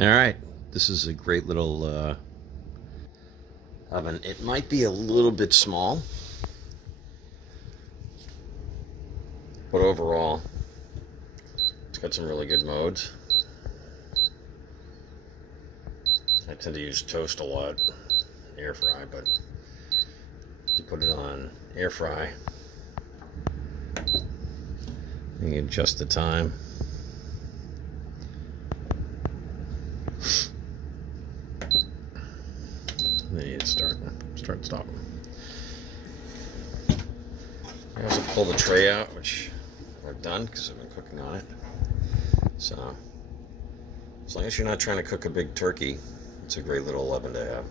All right, this is a great little oven. It might be a little bit small, but overall, it's got some really good modes. I tend to use toast a lot, air fry, but you put it on air fry, you can adjust the time. Then you start, stop. I also pull the tray out, which I've done because I've been cooking on it. So, as long as you're not trying to cook a big turkey, it's a great little oven to have.